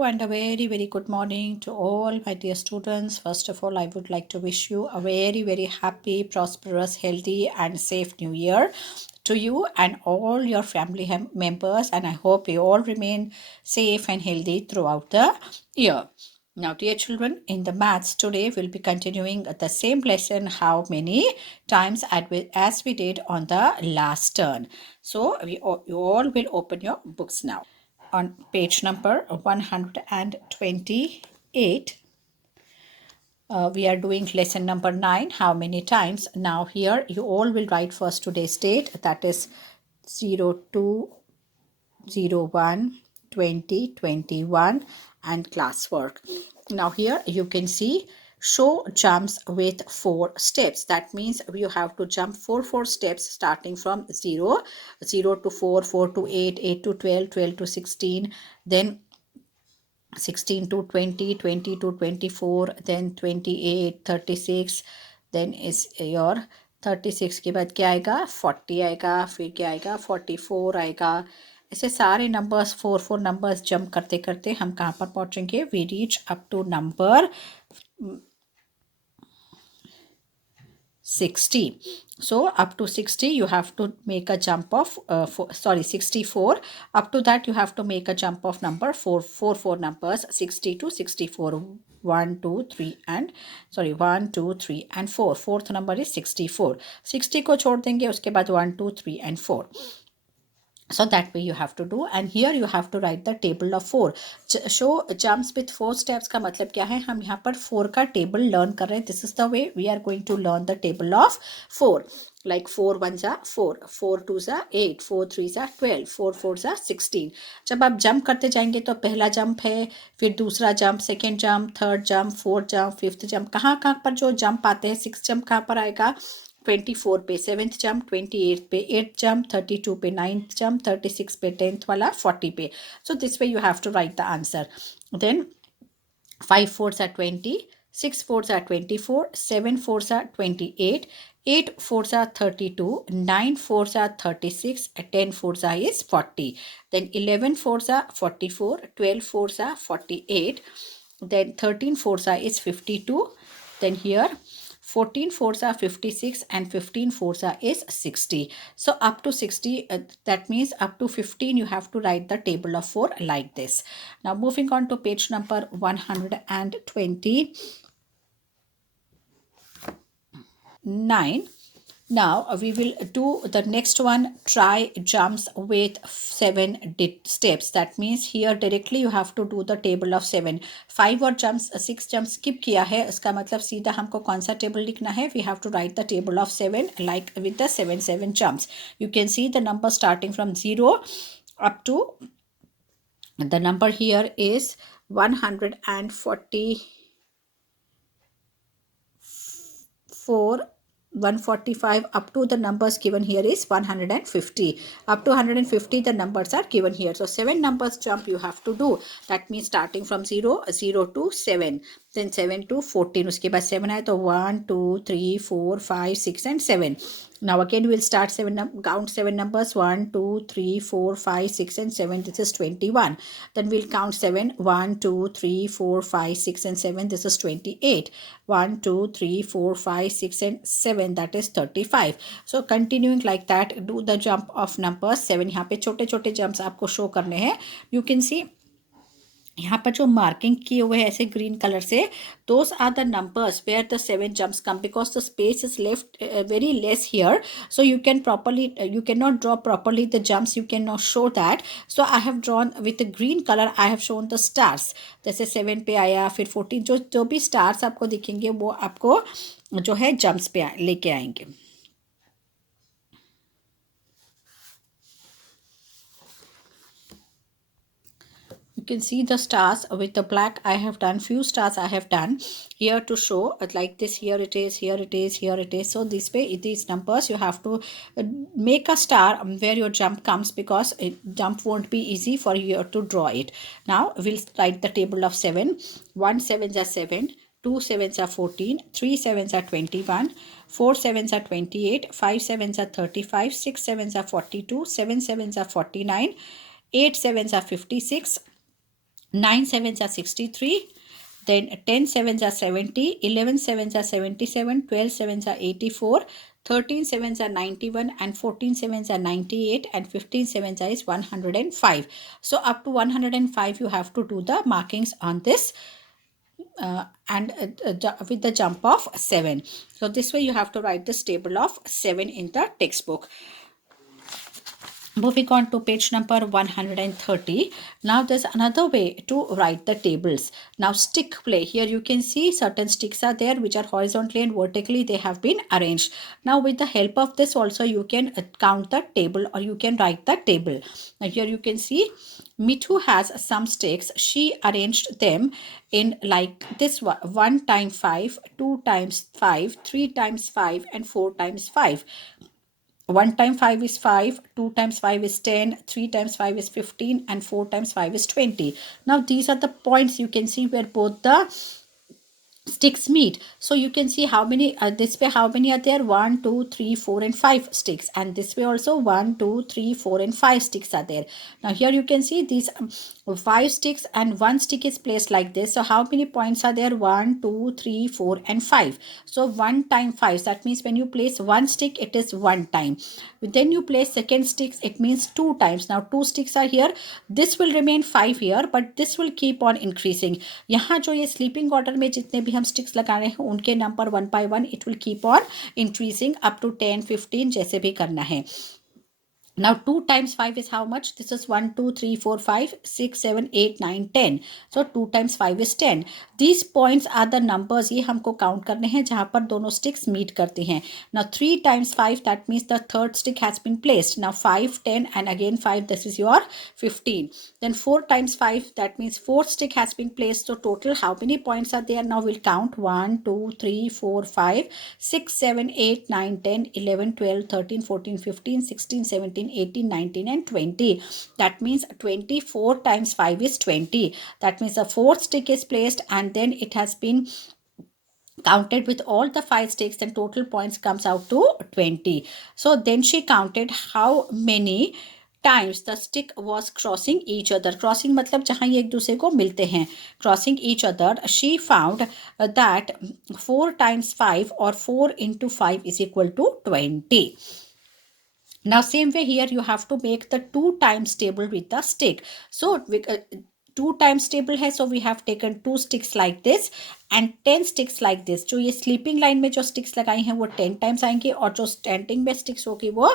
Hello and a very good morning to all my dear students. First of all, I would like to wish you a very happy, prosperous, healthy and safe new year to you and all your family members, and I hope you all remain safe and healthy throughout the year. Now, dear children, in the maths today we'll be continuing the same lesson how many times as we did on the last turn. So you all will open your books now. On page number 128, we are doing lesson number 9, how many times. Now here you all will write first today's date, that is 02, 01, 20, 21 and classwork. Now here you can see show jumps with 4 steps. That means you have to jump 4 steps starting from 0 to 4, 4 to 8, 8 to 12, 12 to 16, then 16 to 20, 20 to 24, then 28, 36, then is your 36 के बाद क्या आएगा 40 आएगा, फिर क्या आएगा 44 आएगा. ऐसे सारे नंबर्स 4 नंबर्स जंप करते करते हम कहाँ पर पहुँचेंगे. We reach up to number 60. So up to 60 you have to make a jump of 64. Up to that you have to make a jump of number 4 numbers 60 to 64. 1 2 3 and 1 2 3 and 4. Fourth number is 64. 60 को छोड़ देंगे, उसके बाद 1 2 3 and 4. So that way you have to do, and here you have to write the table of 4. Show jumps with 4 steps का मतलब क्या है, हम यहाँ पर 4 का table learn कर रहे हैं. This is the way we are going to learn the table of 4. Like 4 1s are 4, 4 2s are 8, 4 3s are 12, 4 4s are 16. जब आप जंप करते जाएंगे तो पहला जंप है, फिर दूसरा jump, second jump, third jump, fourth jump, fifth jump. कहाँ पर जो जंप आते हैं, 6 जंप कहाँ पर आएगा 24 पे 7th जंप, 28 पे 8th जंप, 32 पे 9th जंप, 36 पे 10th वाला, 40 पे. So this way you have to write the answer. Then 5 4s are 20, 6 4s are 24, 7 4s are 28, 8 4s are 32, 9 4s are 36, 10 4s are is 40. Then 11 4s are 44, 12 4s are 48, then 13 4s are is 52. Then here 14 4s are 56 and 15 4s are is 60. So up to 60, that means up to 15 you have to write the table of 4 like this. Now moving on to page number 129. Now we will do the next one, try jumps with 7 steps. That means here directly you have to do the table of 7. 5 और jumps 6 jumps skip किया है, इसका मतलब सीधा हमको कौन सा table लिखना है. We have to write the table of 7 like with the 7 jumps. You can see the number starting from 0 up to the number here is 144, 145 up to the numbers given here is 150. Up to 150 the numbers are given here. So 7 numbers jump you have to do. That means starting from 0 to 7, then 7 to 14. उसके बाद 7 आए तो 1 2 3 4 5 6 and 7. Now again we'll start count 7 numbers 1 2 3 4 5 6 and 7. This is 21. Then we'll count 7 1 2 3 4 5 6 and 7. This is 28. 1 2 3 4 5 6 and 7, that is 35. So continuing like that, do the jump of number 7. यहाँ पे छोटे छोटे jumps आपको show करने हैं. You can see यहाँ पर जो मार्किंग किए हुए हैं ऐसे ग्रीन कलर से, those are the numbers where the 7 jumps come, because the space is left very less here, so you cannot draw properly the jumps, you cannot show that. So I have drawn with the green color, I have shown the stars. जैसे 7 पे आया, फिर 14, जो भी stars आपको दिखेंगे वो आपको जो है jumps पे लेके आएंगे. You can see the stars with the black. I have done few stars I have done here to show like this. Here it is, here it is, here it is. So this way, these numbers you have to make a star where your jump comes, because jump won't be easy for you to draw it. Now we'll write the table of 7. 1 7s are 7, 2 7s are 14, 3 7s are 21, 4 7s are 28, 5 7s are 35, 6 7s are 42, 7 7s are 49, 8 7s are 56, 9 sevens are 63, then 10 sevens are 70, 11 sevens are 77, 12 sevens are 84, 13 sevens are 91, and 14 sevens are 98, and 15 sevens is 105. So up to 105 you have to do the markings on this, and with the jump of 7. So this way you have to write this table of 7 in the textbook. Moving on to page number 130. Now there's another way to write the tables. Now stick play. Here you can see certain sticks are there which are horizontally and vertically they have been arranged. Now with the help of this also you can count the table, or you can write the table. Now here you can see Mithu has some sticks. She arranged them in like this one: 1 times 5, 2 times 5, 3 times 5, and 4 times 5. 1 times 5 is 5, 2 times 5 is 10, 3 times 5 is 15, and 4 times 5 is 20. Now these are the points you can see where both the sticks meet. So you can see how many, this way how many are there: 1, 2, 3, 4, and 5 sticks, and this way also 1, 2, 3, 4, and 5 sticks are there. Now here you can see these 5 sticks and 1 stick is placed like this. So how many points are there? 1, 2, 3, 4, and 5. So 1 times 5, that means when you place 1 stick it is 1 time. Then you place second sticks, it means 2 times. Now 2 sticks are here, this will remain 5 here, but this will keep on increasing. यहाँ जो ये sleeping order में जितने भी हम sticks लगा रहे हैं उनके number 1 by 1 it will keep on increasing up to 10, 15 जैसे भी करना है. Now 2 times 5 is how much? This is 1, 2, 3, 4, 5, 6, 7, 8, 9, 10. So 2 times 5 is 10. These points are the numbers. ये हमको count करने हैं जहाँ पर दोनों sticks meet करती हैं. Now 3 times 5, that means the third stick has been placed. Now 5, 10, and again 5, this is your 15. Then 4 times 5, that means fourth stick has been placed. So total how many points are there? Now we'll count: 1, 2, 3, 4, 5, 6, 7, 8, 9, 10, 11, 12, 13, 14, 15, 16, 17, 18, 19, and 20. That means 24 times 5 is 20. That means the fourth stick is placed and then it has been counted with all the 5 sticks, then total points comes out to 20. So then she counted how many times the stick was crossing each other. Crossing मतलब जहाँ ये एक दूसरे को मिलते हैं. Crossing each other, she found that 4 times 5 or 4 into 5 is equal to 20. Now same way here you have to make the 2 times table with the stick. So 2 times table है, so we have taken 2 sticks like this and 10 sticks like this. जो ये sleeping line में जो sticks लगाई हैं वो 10 times आएंगे और जो स्टैंडिंग में स्टिक्स होगी वो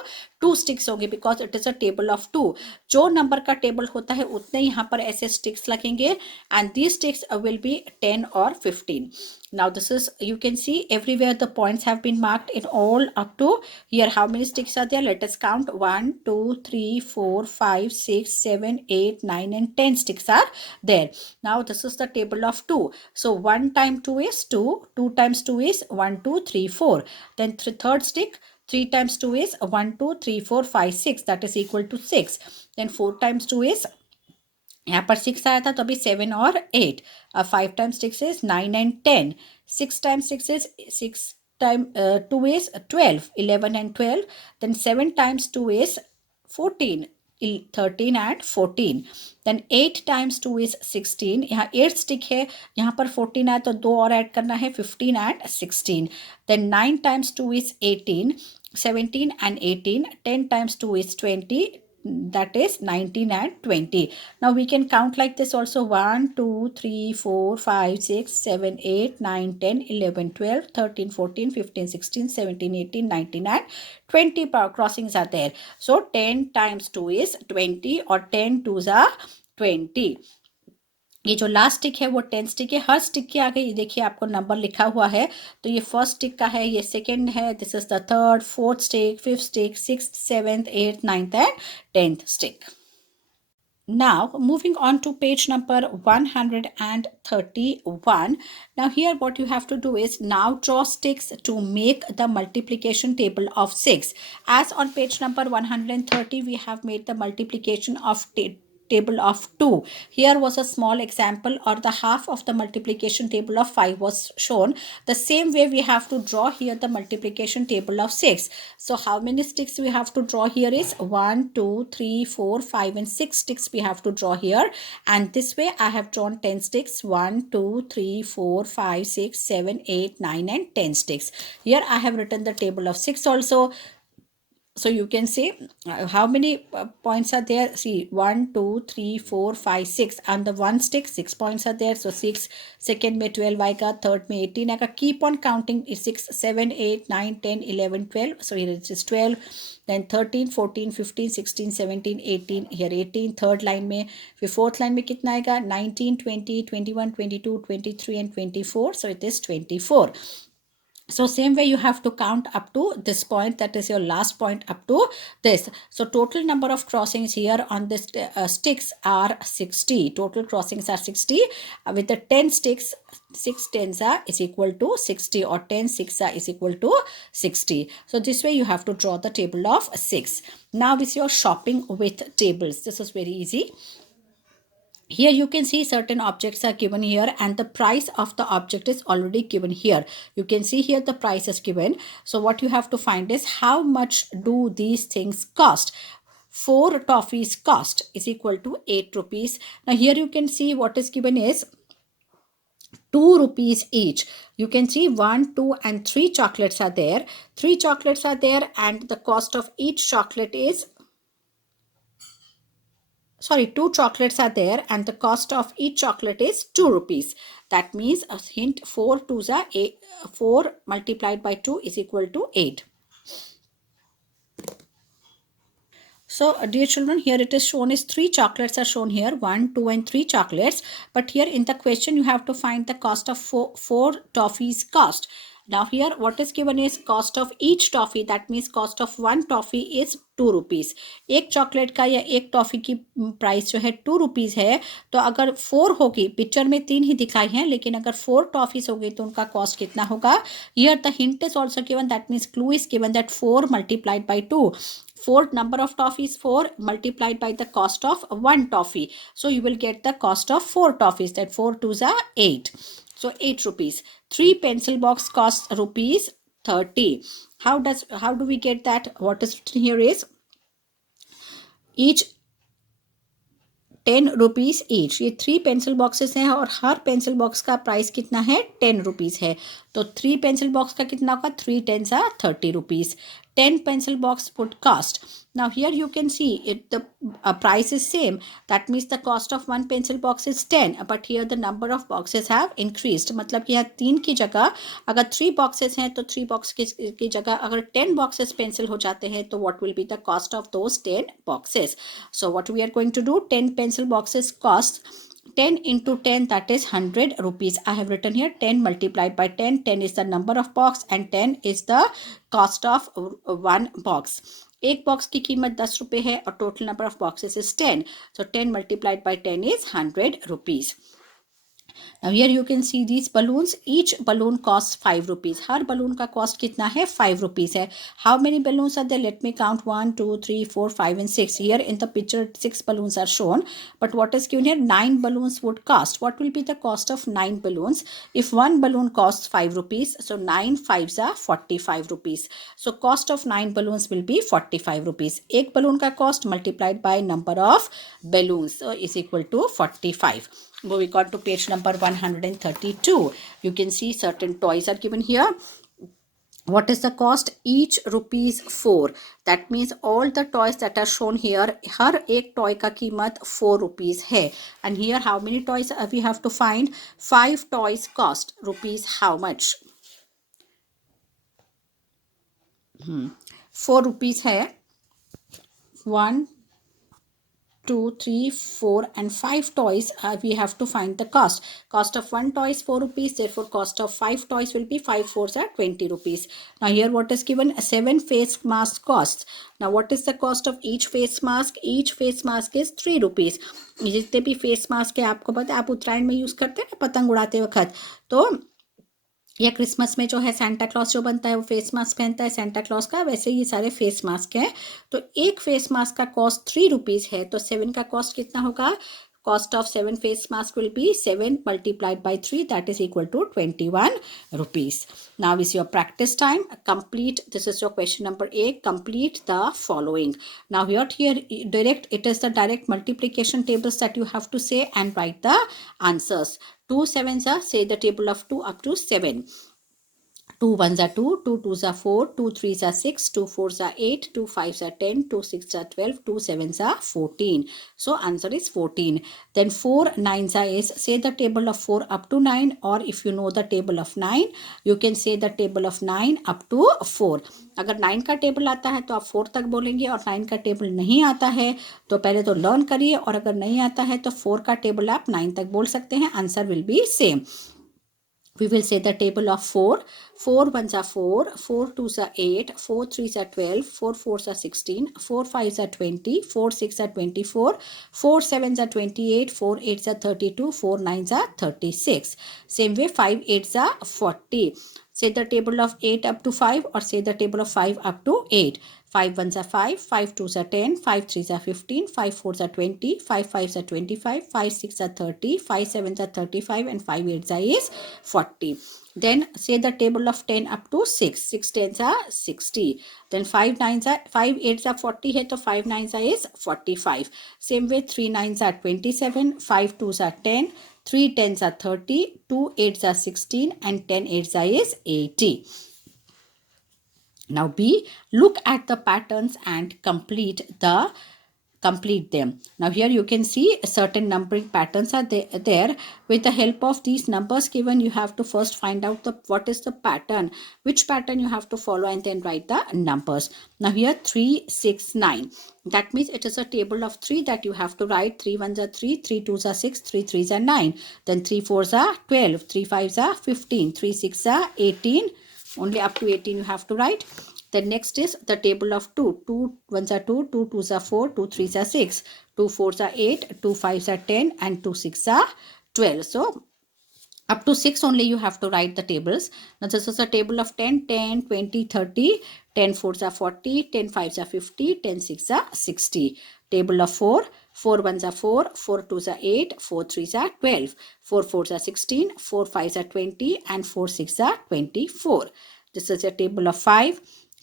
2 स्टिक्स होगी, because it is a table of 2. जो नंबर का टेबल होता है उतने यहाँ पर ऐसे स्टिक्स लगेंगे and these sticks will be 10 or 15. Now this is, you can see everywhere the points have been marked in all up to here. How many sticks are there? Let us count. 1, 2, 3, 4, 5, 6, 7, 8, 9, and 10 sticks are there. Now this is the table of 2. So 1 times 2 is 2. 2 times 2 is 1, 2, 3, 4. Then third stick, 3 times 2 is 1, 2, 3, 4, 5, 6. That is equal to 6. Then 4 times 2 is, यहाँ पर 6 आया था तो अभी 7 और 8. 5 times 6 is 9 and 10. 6 times 6 is 6 times 2 is 12. 11 and 12. Then 7 times 2 is 14. 13 and 14. Then 8 times 2 is 16. यहाँ 8 stick है, यहाँ पर 14 है तो 2 और ऐड करना है, 15 and 16. Then 9 times 2 is 18. 17 and 18. 10 times 2 is 20. That is 19 and 20. Now we can count like this also: 1, 2, 3, 4, 5, 6, 7, 8, 9, 10, 11, 12, 13, 14, 15, 16, 17, 18, 19, and 20 crossings are there. So 10 times 2 is 20 or 10 twos are 20. ये जो लास्ट स्टिक है वो 10 स्टिक है. हर stick के आगे ये देखिए आपको नंबर लिखा हुआ है. तो ये फर्स्ट स्टिक का है, ये सेकंड है, this is the third, fourth stick, fifth stick, sixth, seventh, eighth, ninth and 10th stick. Now moving on to page number 131. Now here what you have to do is now draw sticks to make the multiplication table of 6. As on page number 130 we have made the multiplication of table of 2. Here was a small example, or the half of the multiplication table of 5 was shown. The same way we have to draw here the multiplication table of 6. So how many sticks we have to draw here is 1, 2, 3, 4, 5 and 6 sticks we have to draw here. And this way I have drawn 10 sticks. 1, 2, 3, 4, 5, 6, 7, 8, 9 and 10 sticks. Here I have written the table of 6 also. So you can say how many points are there. See, 1, 2, 3, 4, 5, 6. On the one stick 6 points are there. So 6, second में 12 आएगा, third में 18 आएगा. Keep on counting. 6, 7, 8, 9, 10, 11, 12. So here it is 12. Then 13, 14, 15, 16, 17, 18. Here 18. Third line में. फिर fourth line में कितना आएगा? 19, 20, 21, 22, 23 and 24. So it is 24. So same way you have to count up to this point, that is your last point up to this. So total number of crossings here on this sticks are 60. Total crossings are 60. With the 10 sticks, 6 tens are is equal to 60, or 10 6 are is equal to 60. So this way you have to draw the table of 6. Now is your shopping with tables. This is very easy. Here you can see certain objects are given here and the price of the object is already given here. You can see here the price is given. So what you have to find is how much do these things cost. 4 toffees cost is equal to 8 rupees. Now here you can see what is given is 2 rupees each. You can see 1, 2 and 3 chocolates are there. 3 chocolates are there and the cost of each chocolate is 2 chocolates are there and the cost of each chocolate is 2 rupees. That means a hint, 4 twos are 8, 4 multiplied by 2 is equal to 8. So dear children, here it is shown is 3 chocolates are shown here, 1, 2 and 3 chocolates. But here in the question you have to find the cost of 4 toffees cost. Now here what is given is cost of each toffee, that means cost of one toffee is 2 rupees. एक chocolate का या एक toffee की price जो है 2 rupees है. तो अगर 4 होगी, पिक्चर में 3 ही दिखाई हैं, लेकिन अगर 4 टॉफीज हो गई तो उनका कॉस्ट कितना होगा. Here the hint is also given, that means clue is given that 4 multiplied by 2. 4 number of toffees 4 multiplied by the cost of one toffee. So you will get the cost of 4 toffees, that 4 twos are 8. So 8 rupees. 3 pencil box costs rupees 30. How do we get that? What is written here is each 10 rupees each. ये 3 pencil boxes हैं और हर pencil box का price कितना है? 10 rupees है. तो 3 pencil box का कितना होगा? 3 10s are 30 rupees. 10 pencil box would cost. Now here you can see it, the price is same. That means the cost of one pencil box is 10. But here the number of boxes have increased. मतलब कि यहाँ 3 की जगह अगर 3 boxes हैं तो 3 box की जगह अगर 10 boxes pencil हो जाते हैं तो what will be the cost of those 10 boxes? So what we are going to do, 10 pencil boxes cost 10 into 10, that is 100 rupees. I have written here 10 multiplied by 10. 10 is the number of box and 10 is the cost of one box. एक box की कीमत 10 रुपये है और total number of boxes is 10. So 10 multiplied by 10 is 100 rupees. Now here you can see these balloons. Each balloon costs 5 rupees. Her balloon का cost कितना है? 5 rupees है. How many balloons are there? Let me count 1, 2, 3, 4, 5 and 6. Here in the picture 6 balloons are shown. But what is given here? 9 balloons would cost. What will be the cost of 9 balloons? If one balloon costs 5 rupees, so 9 5s are 45 rupees. So cost of 9 balloons will be 45 rupees. एक balloon का cost multiplied by number of balloons is equal to 45. Moving on to page number 132. You can see certain toys are given here. What is the cost? Each rupees 4. That means all the toys that are shown here, हर एक toy का कीमत 4 rupees है. And here how many toys we have to find? 5 toys cost rupees how much? 4 rupees है. 1, 2, 3, 4 and 5 toys we have to find the cost. Cost of one toy is 4 rupees. Therefore cost of 5 toys will be 5 4s are 20 rupees. Now here what is given? 7 face mask costs. Now what is the cost of each face mask? Each face mask is 3 rupees. जितने भी face mask है आपको पता है, आप उत्तरायण में use करते हैं ना पतंग उड़ाते वक्त, तो या क्रिसमस में जो है सेंटा क्लॉज जो बनता है वो फेस मास्क पहनता है सेंटा क्लॉज का, वैसे ये सारे फेस मास्क हैं। तो एक फेस मास्क का कॉस्ट 3 रुपीज़ है, तो 7 का कॉस्ट कितना होगा? Cost of 7 face mask will be 7 multiplied by 3, that is equal to 21 rupees. Now is your practice time. Complete, this is your question number 8. Complete the following. Now here direct, it is the direct multiplication tables that you have to say and write the answers. 2 sevens are, say the table of 2 up to 7. 2 ones are 2, 2 twos are 4, 2 threes are 6, 2 fours are 8, 2 fives are 10, 2 sixes are 12, 2 sevens are 14. So answer is 14. Then 4 nines are is, say the table of 4 up to 9, or if you know the table of 9, you can say the table of 9 up to 4. अगर 9 का table आता है तो आप 4 तक बोलेंगे, और 9 का टेबल नहीं आता है तो पहले तो लर्न करिए, और अगर नहीं आता है तो 4 का टेबल आप 9 तक बोल सकते हैं. Answer will be same. We will say the table of 4. 4 ones are 4, 4 twos are 8, 4 threes are 12, 4 fours are 16, 4 fives are 20, 4 sixes are 24, 4 sevens are 28, 4 eights are 32, 4 nines are 36. Same way 5 eights are 40. Say the table of 8 up to 5, or say the table of 5 up to 8. 5 ones are 5, 5 twos are 10, 5 threes are 15, 5 fours are 20, 5 fives are 25, 5 sixes are 30, 5 sevens are 35, and 5 eights are is 40. Then say the table of 10 up to 6. 6 tens are 60. Then 5 nines are, 5 eights are 40 है तो 5 nines are is 45. Same way 3 nines are 27, 5 twos are 10, 3 tens are 30, 2 eights are 16, and 10 eights are is 80. Now B, look at the patterns and complete them. Now here you can see certain numbering patterns are there. With the help of these numbers given, you have to first find out what is the pattern, which pattern you have to follow, and then write the numbers. Now here 3, 6, 9. That means it is a table of 3 that you have to write. 3 ones are 3, 3 twos are 6, 3 threes are 9. Then 3 fours are 12, 3 fives are 15, 3 sixes are 18. Only up to 18 you have to write. Then next is the table of 2. 2 ones are 2, 2 twos are 4, 2 threes are 6, 2 fours are 8, 2 fives are 10, and 2 sixes are 12. So up to 6 only you have to write the tables. Now this is a table of 10, 10, 20, 30, 10 fours are 40, 10 fives are 50, 10 sixes are 60. Table of 4, 4 ones are 4, 4 twos are 8, 4 threes are 12, 4 fours are 16, 4 fives are 20, and 4 sixes are 24. This is a table of 5.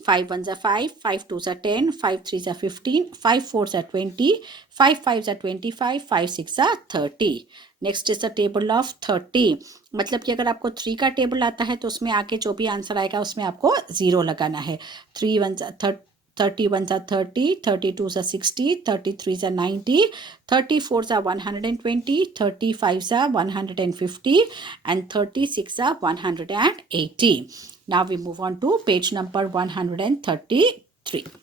5 ones are 5, 5 twos are 10, 5 threes are 15, 5 fours are 20, 5 fives are 25, 5 sixes are 30. Next is the table of 30. मतलब कि अगर आपको 3 का table आता है तो उसमें आके जो भी आंसर आएगा उसमें आपको 0 लगाना है. 3 ones are 31s are 30, 32s are 60, 33s are 90, 34s are 120, 35s are 150, and 36 are 180. Now we move on to page number 133.